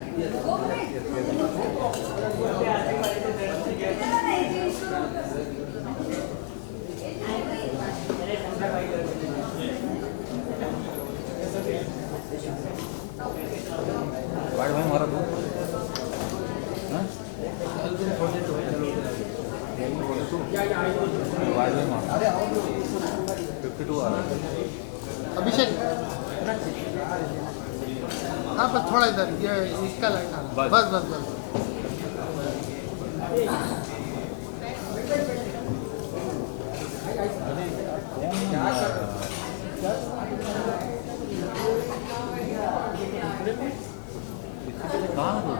Wide भाई मारा तू वाइड भाई मारा 52 आ रहा है। अभिषेक, हाँ बस थोड़ा इधर, ये इसका लगना, बस बस बस। कहाँ हो?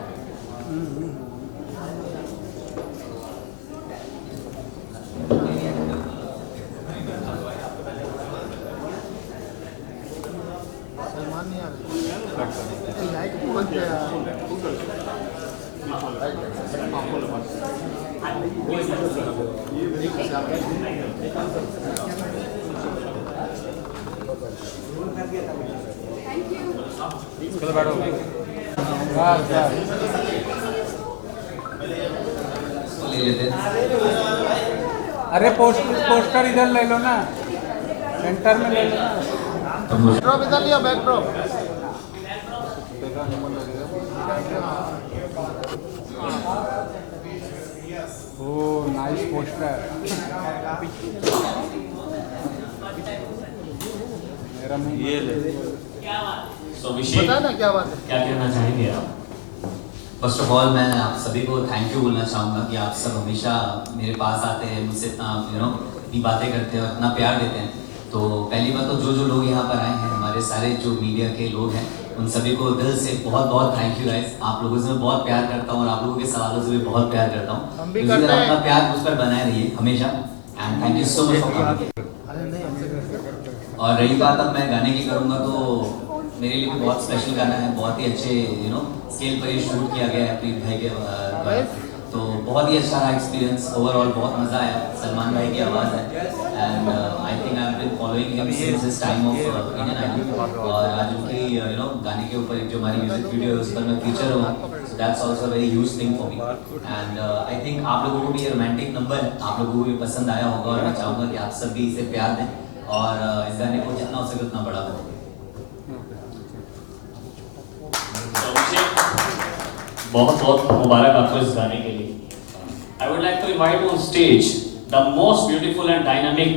सलमान नहीं आ रहा, लाइट बंद है यार। चलो बैठो। अरे पोस्टर इधर ले लो ना, सेंटर में ले लो ना। ड्रॉप इधर लिया, back drop. Oh nice poster. मेरा मुंह ये ले। बता ना क्या बात है। क्या कहना चाहेंगे आप? फर्स्ट ऑफ ऑल मैं आप सभी को थैंक यू बोलना चाहूँगा कि आप सब हमेशा मेरे पास आते हैं, मुझसे इतना इतनी बातें करते हैं और इतना प्यार देते हैं। तो पहली बात तो जो लोग यहाँ पर आए हैं, हमारे सारे जो मीडिया के लोग हैं, उन सभी को दिल से बहुत बहुत थैंक यू गाइस। आप लोगों से मैं बहुत प्यार करता हूँ और आप लोगों के सवालों से भी बहुत प्यार करता हूँ। हम भी करते हैं। अपना प्यार मुझ पर बनाए रहिए हमेशा, and thank you so much for coming. और रही बात अब मैं गाने की करूँगा, तो मेरे लिए भी बहुत स्पेशल गाना है, बहुत ही अच्छे स्केल पर ये शूट किया गया है प्रीत भाई के द्वारा। तो बहुत ही अच्छा रहा एक्सपीरियंस, ओवरऑल बहुत मज़ा आया। सलमान भाई की आवाज़ है and I think I have been following him since this time of Indian Idol. और आज उनकी गाने के ऊपर जो हमारी म्यूजिक वीडियो है उस पर मैं फीचर हुआ, so that's also very huge thing for me. And I think आप लोगों को भी ये रोमांटिक नंबर आप लोगों को भी पसंद आया होगा और मैं चाहूँगा कि आप सब भी इसे प्यार दें और इस गाने को जितना हो सके उतना बड़ा करें। बहुत बहुत मुबारक आपको इस गाने के लिए। I would like to invite on stage the most beautiful and dynamic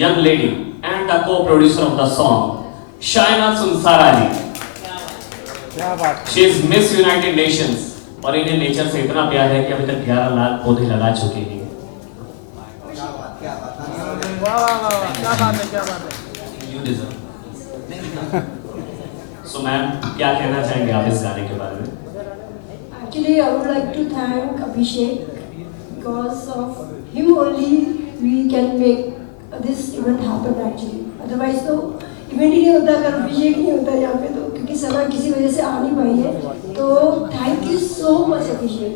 young lady and the co-producer of the song, Shaina Sunsara ji. क्या बात। She is Miss United Nations और इन्हें नेचर से इतना प्यार है कि अभी तक 11 लाख पौधे लगा चुके हैं। वाह वाह वाह, क्या बात है, क्या बात है। You deserve. सो मैम, क्या कहना चाहेंगे आप इस गाने के बारे में? Actually, I would like to thank Abhishek, because of him only we can make this event happen actually. Otherwise तो इवेंट ही नहीं होता अगर अभिषेक नहीं होता यहाँ पे, तो क्योंकि सना किसी वजह से आ नहीं पाई है। तो thank you so much Abhishek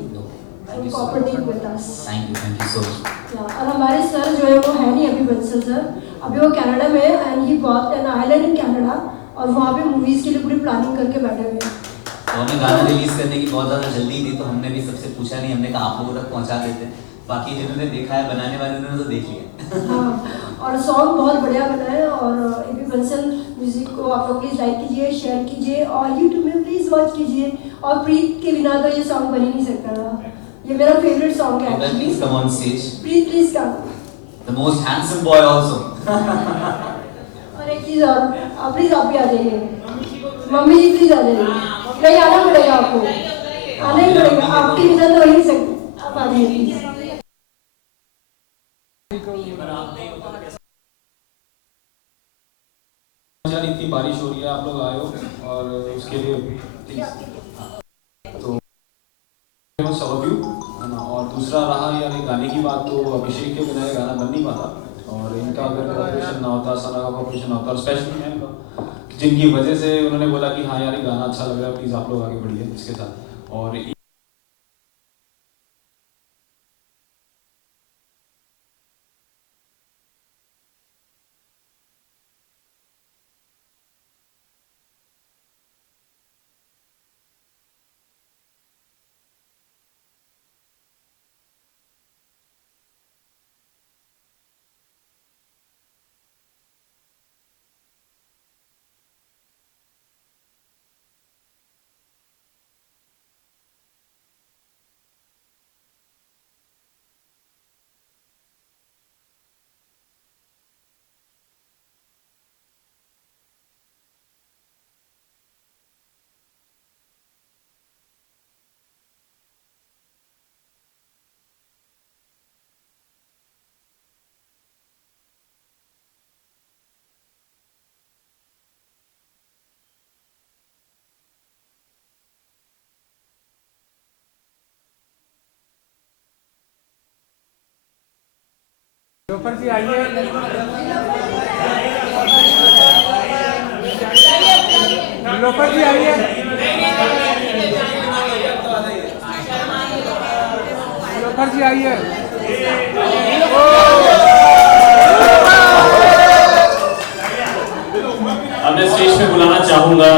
for cooperating with us. Thank you so much. और हमारे सर जो है वो है नहीं अभी, बंसल सर अभी वो कनाडा में है and he got an island in Canada और वहाँ पे मूवीज़ के लिए पूरी प्लानिंग करके बैठे हुए हैं। तो हमें गाना रिलीज करने की बहुत ज़्यादा जल्दी थी, तो हमने भी सबसे पूछा नहीं, हमने कहा आप लोगों तक पहुंचा देते। बाकी जिन्होंने देखा है, बनाने वाले ने तो देख लिया। हाँ, और सॉन्ग बहुत बढ़िया बना है और ए बी बंसल म्यूजिक को आप लोग प्लीज़ लाइक कीजिए, शेयर कीजिए और यूट्यूब में प्लीज़ वॉच कीजिए। और प्रीत के बिना तो ये सॉन्ग बन ही नहीं सकता था, ये मेरा फेवरेट सॉन्ग है। Please come on stage. Please come. The most handsome boy also. और एक चीज़ और, प्लीज़ आप भी आ जाइए, मम्मी जी प्लीज़ आ जाइए। नहीं आना पड़ेगा आपको, आना ही पड़ेगा, आपके बिना तो हो ही नहीं सकते, आप आ जाइए प्लीज़। इतनी बारिश हो रही है, आप लोग आए हो और उसके लिए तो सब ऑफ यू है ना। और दूसरा रहा यार गाने की बात, तो अभिषेक के बिना ये गाना बन नहीं पाता और इनका अगर कॉपरेशन ना होता, सना का कॉपरेशन ना होता, और स्पेशली मैम का, जिनकी वजह से उन्होंने बोला कि हाँ यार ये गाना अच्छा लग रहा है, प्लीज़ आप लोग आगे बढ़िए इसके साथ। और नीलोफर जी आइए। नीलोफर जी आइए। नीलोफर जी आइए। अब मैं स्टेज पे बुलाना चाहूंगा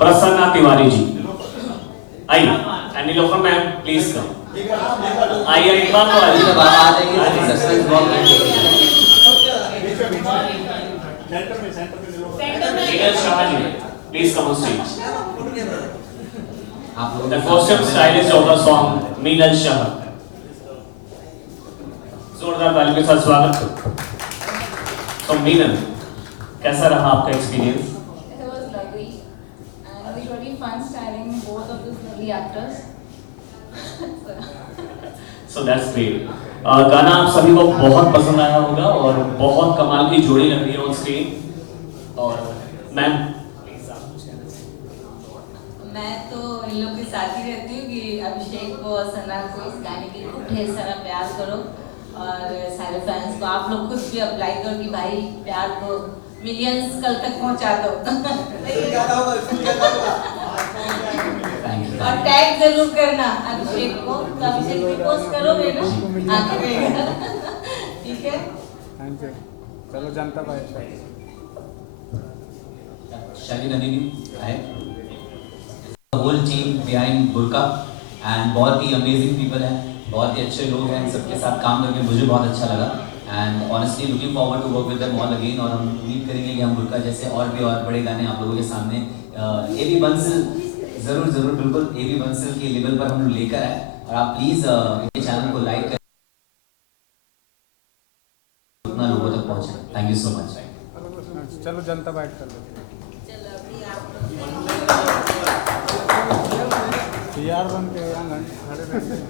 प्रसन्ना तिवारी जी। आइए and Nilofar ma'am please come. आइए एक बार तो आइए। जब आप आ जाइए तो सस्पेंस बहुत Neeraj Shah ji please come on stage. आप लोगों The costume stylist of the song Meenal Shah. जोरदार तालियों के साथ स्वागत। तो मीनल, कैसा रहा आपका experience? It was lovely and it was really fun styling both of these lovely actors. So that's great. गाना आप सभी को बहुत पसंद आया होगा और बहुत कमाल की जोड़ी लग रही है ऑन स्क्रीन। और मैम मैं तो इन लोग के साथ ही रहती हूँ कि अभिषेक को और सना को इस गाने के खूब ढेर सारा प्यार करो और सारे फैंस को आप लोग खुद भी अप्लाई करो कि भाई प्यार को मिलियंस कल तक पहुँचा दो। और टैग जरूर करना अभिषेक को, तो अभिषेक भी पोस्ट करोगे ना आखिर में, ठीक है? Thank you. चलो जनता पार्टी शादी नंदिनी है होल टीम बिहाइंड बुरका एंड बहुत ही अमेजिंग पीपल हैं, बहुत ही अच्छे लोग हैं। सबके साथ काम करके मुझे बहुत अच्छा लगा and honestly looking forward to work with them all again. और हम उम्मीद करेंगे कि हम बुरका जैसे और भी और बड़े गाने आप लोगों के सामने एबी बंसल जरूर बिल्कुल एबी बंसल के लेवल पर हम लेकर आए। और आप प्लीज मेरे चैनल को लाइक करें, उतना लोगों तक पहुंचे। Thank you so much. चलो जनता पार्टी कर लो। चलो अभी आप तैयार बन के यहाँ खड़े रहते हैं।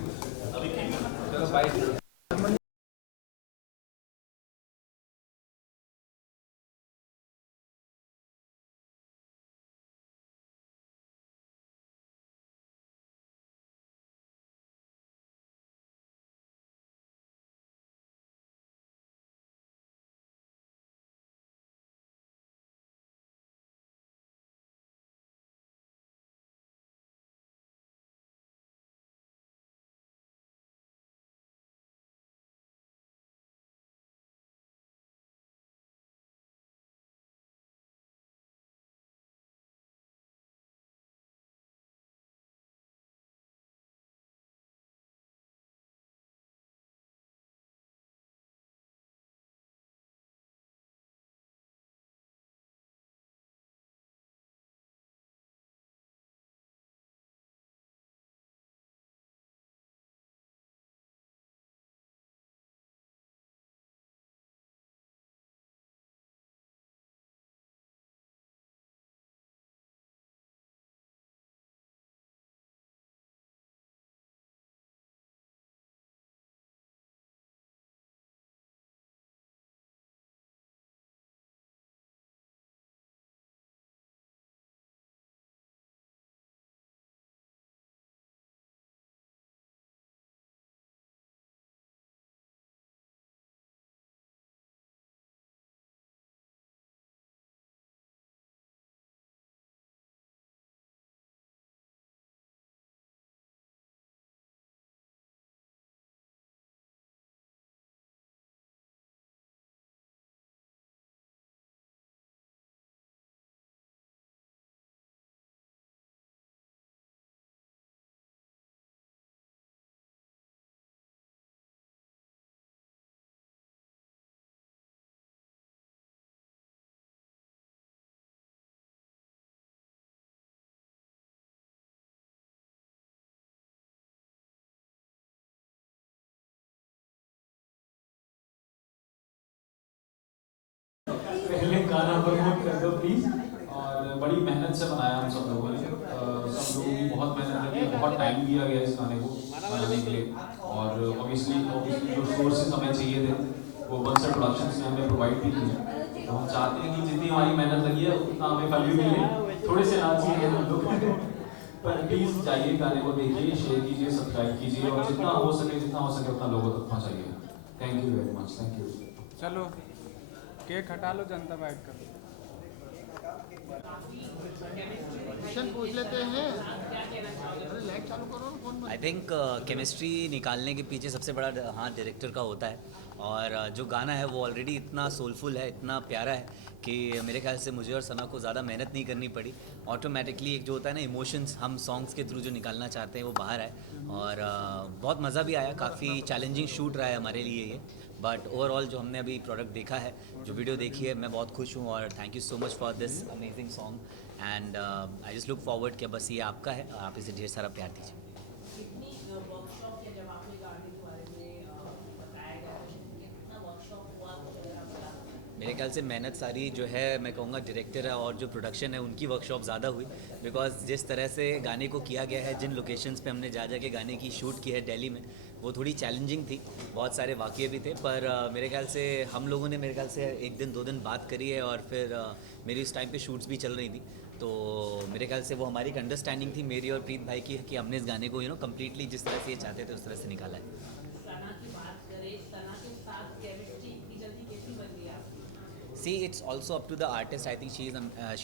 पहले गाना प्रमोट कर दो प्लीज। और बड़ी मेहनत से बनाया हम सब लोगों ने, सब लोगों की बहुत मेहनत लगी, बहुत टाइम दिया गया इस गाने को बनाने के लिए। और ऑब्वियसली जो सोर्सेज हमें चाहिए थे वो बंसल प्रोडक्शंस ने हमें प्रोवाइड भी किए। तो हम चाहते हैं कि जितनी हमारी मेहनत लगी है उतना हमें फल भी मिले। थोड़े से लालची हैं हम लोग, पर प्लीज़ जाइए गाने को देखिए, शेयर कीजिए, सब्सक्राइब कीजिए और जितना हो सके उतना लोगों तक पहुँचाइए। Thank you very much. Thank you. चलो केक हटा लो, जनता बैठ कर। क्वेश्चन पूछ लेते हैं। अरे लाइट चालू करो ना फोन में। आई थिंक केमिस्ट्री निकालने के पीछे सबसे बड़ा हाथ डायरेक्टर का होता है, और जो गाना है वो ऑलरेडी इतना सोलफुल है, इतना प्यारा है कि मेरे ख्याल से मुझे और सना को ज़्यादा मेहनत नहीं करनी पड़ी। ऑटोमेटिकली एक जो होता है ना इमोशंस, हम सॉन्ग्स के थ्रू जो निकालना चाहते हैं वो बाहर आए, और बहुत मज़ा भी आया। काफ़ी चैलेंजिंग शूट रहा है हमारे लिए ये, बट ओवरऑल जो हमने अभी प्रोडक्ट देखा है, जो वीडियो देखी है, मैं बहुत खुश हूँ। और thank you so much for this amazing song, and I just look forward कि बस ये आपका है और आप इसे ढेर सारा प्यार दीजिए। कितनी वर्कशॉप या जब आपने गाने के बारे में बताया गया, कितना वर्कशॉप हुआ कुछ अगर आप बता सकें? मेरे ख्याल से मेहनत सारी जो है मैं कहूँगा डायरेक्टर है और जो प्रोडक्शन है उनकी वर्कशॉप ज़्यादा हुई, बिकॉज जिस तरह से गाने को किया गया है, जिन लोकेशंस पे हमने जा के गाने की शूट की है दिल्ली में, वो थोड़ी चैलेंजिंग थी। बहुत सारे वाक़ये भी थे, पर मेरे ख्याल से हम लोगों ने मेरे ख्याल से एक दिन 2 दिन बात करी है, और फिर मेरी उस टाइम पे शूट्स भी चल रही थी, तो मेरे ख्याल से वो हमारी एक अंडरस्टैंडिंग थी मेरी और प्रीत भाई की, कि हमने इस गाने को कम्प्लीटली जिस तरह से ये चाहते थे उस तरह से निकाला है। सना की बात करें, सना के साथ केमिस्ट्री इतनी जल्दी कैसी बन गई आपकी? See it's also up to the artist. I think she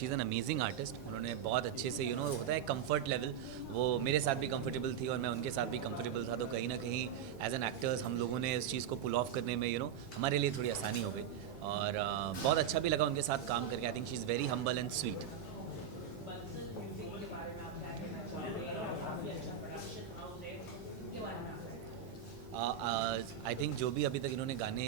is an amazing artist. उन्होंने बहुत अच्छे से होता है कंफर्ट लेवल, वो मेरे साथ भी कंफर्टेबल थी और मैं उनके साथ भी कंफर्टेबल था, तो कहीं ना कहीं एज एन एक्टर्स हम लोगों ने इस चीज़ को पुल ऑफ करने में हमारे लिए थोड़ी आसानी हो गई, और बहुत अच्छा भी लगा उनके साथ काम करके। आई think she is very humble and sweet. Bansal music के बारे में आप क्या कहना चाहोगे? काफ़ी अच्छा प्रोडक्शन हाउस है, उसके बारे में आप आई थिंक जो भी अभी तक इन्होंने गाने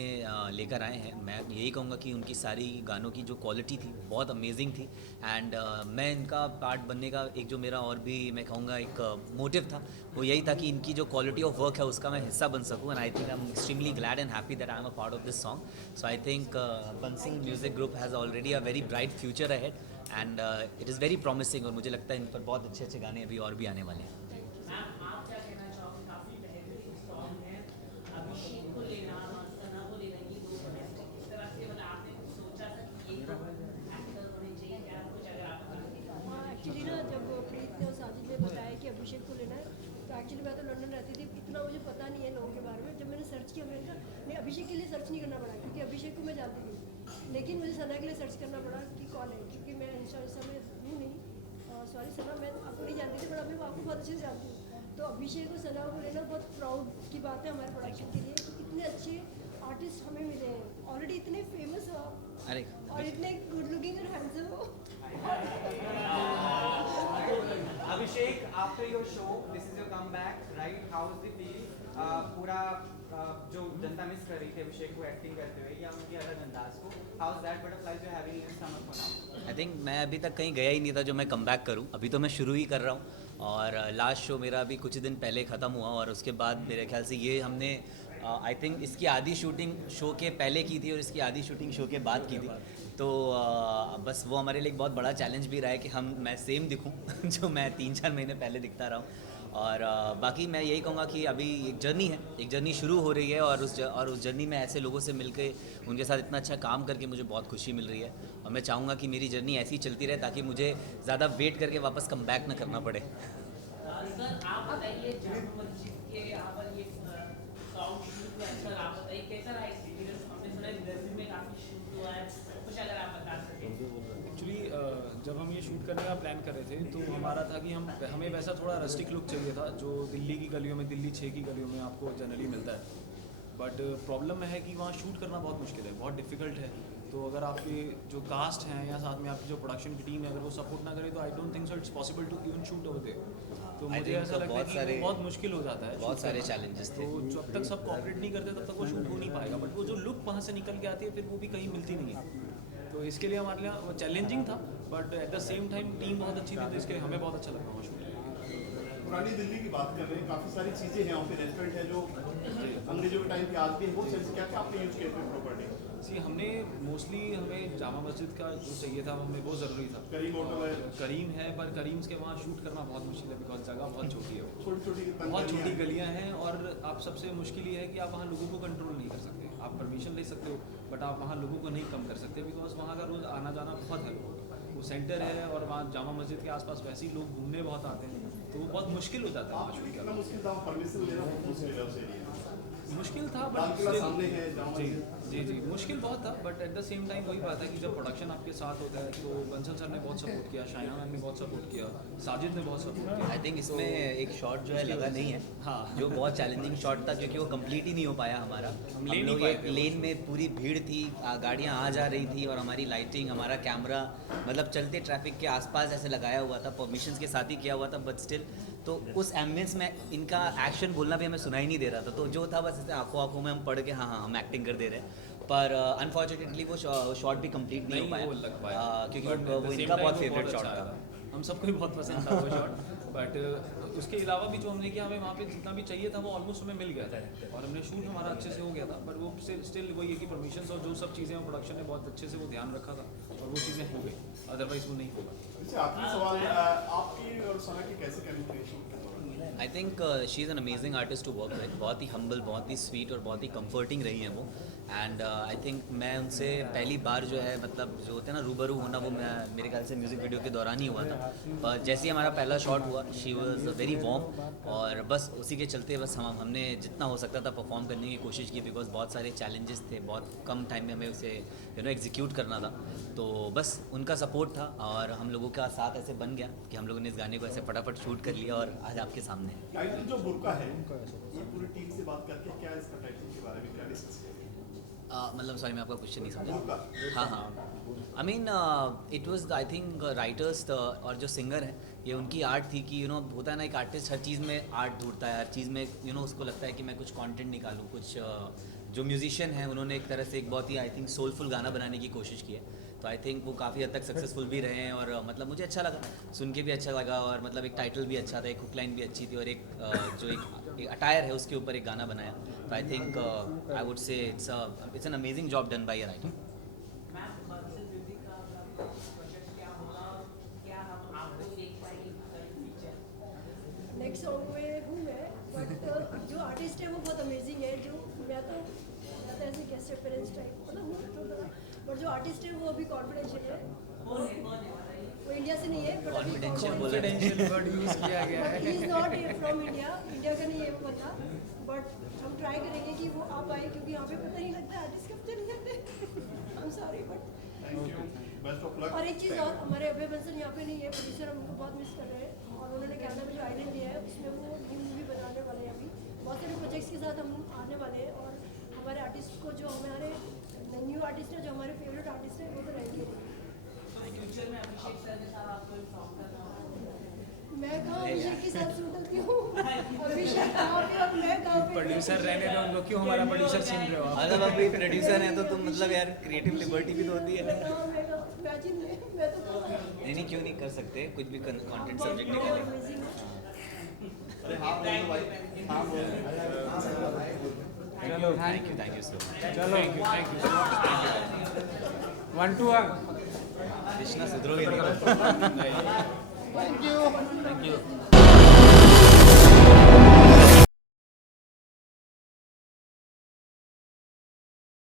लेकर आए हैं, मैं यही कहूँगा कि उनकी सारी गानों की जो क्वालिटी थी बहुत अमेजिंग थी, एंड मैं इनका पार्ट बनने का एक जो मेरा और भी मैं कहूँगा एक मोटिव था, वो यही था कि इनकी जो क्वालिटी ऑफ वर्क है उसका मैं हिस्सा बन सकूँ, and I think I am extremely glad and happy that I am a part of this song. So I think Bansal music group has already a very bright future ahead, and it is very promising, और मुझे लगता है इन पर बहुत अच्छे अच्छे गाने अभी और भी आने वाले हैं। मैम आप क्या कहना चाहोगे? काफ़ी बेहतरीन सॉन्ग है, अभिषेक को लेना और सना को लेना, ये दो डोमेस्टिक किस तरह से, मतलब आपने कुछ सोचा था कि ये तो एक्टर होने चाहिए क्या, कुछ अगर आप बता दें? हाँ एक्चुअली ना, जब प्रीत ने और साजिद ने बताया कि अभिषेक को लेना है, तो एक्चुअली मैं तो लंदन रहती थी, इतना मुझे पता नहीं है लोगों के बारे में। जब मैंने सर्च किया, मैंने कहा नहीं, अभिषेक के लिए सर्च नहीं करना पड़ा, क्योंकि अभिषेक को मैं जानती थी, लेकिन मुझे सना के लिए सर्च करना पड़ा कि कौन है, क्योंकि मैं इंस्टा में हूँ नहीं, सॉरी सना, मैं आपको नहीं जानती थी, पर अभी मैं आपको बहुत अच्छे से जानती हूँ। तो अभिषेक और सना को लेना बहुत प्राउड की बात है हमारे प्रोडक्शन के लिए, इतने अच्छे आर्टिस्ट हमें मिले हैं, ऑलरेडी इतने फेमस हो आप, अरे और इतने गुड लुकिंग और हैंडसम हो। Abhishek, after your show, this is your comeback, right? How is the feel? पूरा जो जनता मिस कर रही थी अभिषेक को एक्टिंग करते हुए या उनकी अलग अंदाज को, how is that butterflies you're having in your stomach for now? I think मैं अभी तक कहीं गया ही नहीं था जो मैं कम बैक करूँ, अभी तो मैं शुरू ही कर रहा हूँ, और लास्ट शो मेरा अभी कुछ दिन पहले ख़त्म हुआ, और उसके बाद मेरे ख्याल से ये हमने आई थिंक इसकी आधी शूटिंग शो के पहले की थी और इसकी आधी शूटिंग शो के बाद की थी, तो बस वो हमारे लिए एक बहुत बड़ा चैलेंज भी रहा है कि मैं सेम दिखूं जो मैं 3-4 महीने पहले दिखता रहा हूँ। और बाकी मैं यही कहूँगा कि अभी एक जर्नी शुरू हो रही है, और उस जर्नी में ऐसे लोगों से मिलके उनके साथ इतना अच्छा काम करके मुझे बहुत खुशी मिल रही है, और मैं चाहूँगा कि मेरी जर्नी ऐसी ही चलती रहे ताकि मुझे ज़्यादा वेट करके वापस कम बैक ना करना पड़े। सर आप बताइए, जामा मस्जिद के यहाँ पर ये सॉन्ग शूट हुआ, सर आप बताइए कैसा रहा एक्सपीरियंस? हमने सुना है दिल्ली में काफ़ी शूट हुआ है, कुछ अगर आप बता सकें। एक्चुअली जब हम ये शूट करने का प्लान कर रहे थे, तो हमारा था कि हमें वैसा थोड़ा रस्टिक लुक चाहिए था जो दिल्ली की गलियों में, दिल्ली 6 की गलियों में आपको जनरली मिलता है, बट प्रॉब्लम है कि वहाँ शूट करना बहुत मुश्किल है, बहुत डिफ़िकल्ट है। तो अगर आपके जो कास्ट हैं या साथ में आपकी जो प्रोडक्शन की टीम है, अगर वो सपोर्ट ना करे तो I don't think so it's possible to even shoot over there. तो मुझे ऐसा लगता है कि बहुत मुश्किल हो जाता है, बहुत सारे चैलेंजेस थे, तो जब तक सब कोऑपरेट नहीं करते तब तक वो शूट हो नहीं पाएगा, बट वो जो लुक वहाँ से निकल के आती है फिर वो भी कहीं मिलती नहीं है, तो इसके लिए हमारे लिए वो चैलेंजिंग था, but at the same time team बहुत अच्छी थी, तो इसके हमें बहुत अच्छा लगा वो शूट। पुरानी दिल्ली की बात कर रहे हैं, काफ़ी सारी चीज़ें हैं, वहाँ पे रेस्टोरेंट है जो अंग्रेजों के टाइम की आज भी है, वो चीज़ क्या क्या आपने यूज़ किया फिर प्रॉपर्टी? जी हमने मोस्टली हमें जामा मस्जिद का जो चाहिए था हमें बहुत ज़रूरी था। करीम है, पर करीम के वहाँ शूट करना बहुत मुश्किल है, बिकॉज जगह बहुत छोटी है, बहुत छोटी गलियाँ हैं, और आप सबसे मुश्किल ये है कि आप वहाँ लोगों को कंट्रोल नहीं कर सकते। आप परमिशन ले सकते हो, बट आप वहाँ लोगों को नहीं कम कर सकते, बिकॉज वहाँ का रोज़ आना जाना बहुत है, वो सेंटर है, और वहाँ जामा मस्जिद के आसपास वैसे ही लोग घूमने बहुत आते हैं, तो वो बहुत मुश्किल हो जाता है वहाँ शूट करना। मुश्किल था लाल किला सामने है जी जहाँ जी मुश्किल बहुत था, but at the same time वही बात है कि जब प्रोडक्शन आपके साथ होता है तो बंसल सर ने बहुत सपोर्ट किया, शायना मैम ने बहुत सपोर्ट किया, साजिद ने बहुत सपोर्ट किया। आई थिंक इसमें एक शॉट जो है लगा नहीं है, हाँ। जो बहुत चैलेंजिंग शॉट था क्योंकि वो कंप्लीट ही नहीं हो पाया हमारा। हम ले नहीं लोग पाए एक थे। लेन में पूरी भीड़ थी, गाड़ियाँ आ जा रही थी और हमारी लाइटिंग, हमारा कैमरा मतलब चलते ट्रैफिक के आसपास ऐसे लगाया हुआ था, परमिशंस के साथ ही किया हुआ था, बट स्टिल तो उस एम्बियंस में इनका एक्शन बोलना भी हमें सुनाई नहीं दे रहा था, तो जो था बस ऐसे आंखों आंखों में हम पढ़ के हाँ हम एक्टिंग कर दे रहे हैं। पर अनफॉर्चुनेटली वो शॉट भी कंप्लीट नहीं हो नहीं वो लग पाया, पाया क्योंकि But at वो the same इनका time बहुत वो फेवरेट शॉट अच्छा था। हम सबको भी बहुत पसंद था वो शॉट, बट उसके अलावा भी जो हमने किया, हमें वहाँ पे जितना भी चाहिए था वो ऑलमोस्ट हमें मिल गया था और हमने शूट हमारा अच्छे से हो गया था, बट वो स्टिल वही है कि परमिशंस और जो सब चीज़ें प्रोडक्शन ने बहुत अच्छे से वो ध्यान रखा था और वो चीज़ें हो गई, अदरवाइज वो नहीं होगा। इससे आखिरी सवाल आपकी और सना की कैसे कम्युनिकेशन के दौरान? I think she is an amazing artist to work with, बहुत ही हम्बल, बहुत ही स्वीट और बहुत ही कंफर्टिंग रही हैं वो। एंड आई थिंक मैं उनसे पहली बार जो है मतलब जो होते हैं ना रूबरू होना, वो मेरे ख्याल से म्यूज़िक वीडियो के दौरान ही हुआ था। पर जैसे ही हमारा पहला शॉट हुआ, शी वॉज वेरी वार्म और बस उसी के चलते बस हमने जितना हो सकता था परफॉर्म करने की कोशिश की, बिकॉज बहुत सारे चैलेंजेस थे, बहुत कम टाइम में हमें उसे एग्जीक्यूट करना था। तो बस उनका सपोर्ट था और हम लोगों का साथ ऐसे बन गया कि हम लोगों ने इस गाने को ऐसे फटाफट शूट कर लिया और आज आपके सामने है। टाइटल जो बुर्का है, ये पूरी टीम से बात करके क्या इसका टाइटल के बारे में क्या डिस्कस किया? मतलब सॉरी मैं आपका क्वेश्चन नहीं समझा। बुर्का। हाँ हाँ, I mean it was I think writers और जो सिंगर है ये उनकी आर्ट थी कि होता है ना एक आर्टिस्ट हर चीज़ में आर्ट ढूंढता है, हर चीज़ में उसको लगता है कि मैं कुछ कंटेंट निकालूं, कुछ जो म्यूजिशियन है उन्होंने एक तरह से एक बहुत ही आई थिंक सोलफुल गाना बनाने की कोशिश की है, तो आई थिंक वो काफ़ी हद तक सक्सेसफुल भी रहे हैं और मतलब मुझे अच्छा लगा, सुन के भी अच्छा लगा और मतलब एक टाइटल भी अच्छा था, एक हुक लाइन भी अच्छी थी और एक जो एक अटायर है उसके ऊपर एक गाना बनाया, तो आई think I would say it's an amazing job done by a writer. Next song में हूँ मैं, बट जो आर्टिस्ट है वो बहुत अमेजिंग है, जो मैं तो ऐसे गेस्ट अपीयरेंस टाइप मतलब हूँ तो, बट जो आर्टिस्ट है वो अभी कॉन्फिडेंशियल है, वो इंडिया से नहीं है, बट कॉन्फिडेंशियल वर्ड यूज़ किया गया है। He is not from India का नहीं है वो बंदा, बट हम ट्राई करेंगे कि वो आ पाए, क्योंकि यहाँ पे पता नहीं लगता आर्टिस्ट कब चले जाते हैं। I am sorry but thank you, best of luck. और एक चीज़ और, हमारे अभय बंसल यहाँ पे नहीं है, प्रोड्यूसर हम उनको बहुत मिस कर रहे हैं और उन्होंने कनाडा में जो आइलैंड लिया है उसमें वो न्यू मूवी बनाने वाले हैं, अभी बहुत सारे प्रोजेक्ट्स के साथ हम आने वाले हैं और हमारे आर्टिस्ट को जो हमारे न्यू आर्टिस्ट है, जो हमारे फेवरेट आर्टिस्ट है वो तो रहेंगे। मैं कहाँ अभिषेक के साथ शूट करती हूँ, अभिषेक कहाँ पे और मैं कहाँ पे? प्रोड्यूसर रहने दो उनको, क्यों हमारा प्रोड्यूसर छीन रहे हो आप? मतलब अभी प्रोड्यूसर हैं तो तुम मतलब यार क्रिएटिव लिबर्टी भी तो होती है ना। इमेजिन मैं तो नहीं क्यों नहीं कर सकते, कुछ भी कंटेंट सब्जेक्ट निकालें। अरे हाँ बोल दो भाई, हाँ बोल दो। Thank you so much. चलो थैंक यू 1 2 कृष्णा सुधरोगे नहीं। Thank you. Thank you.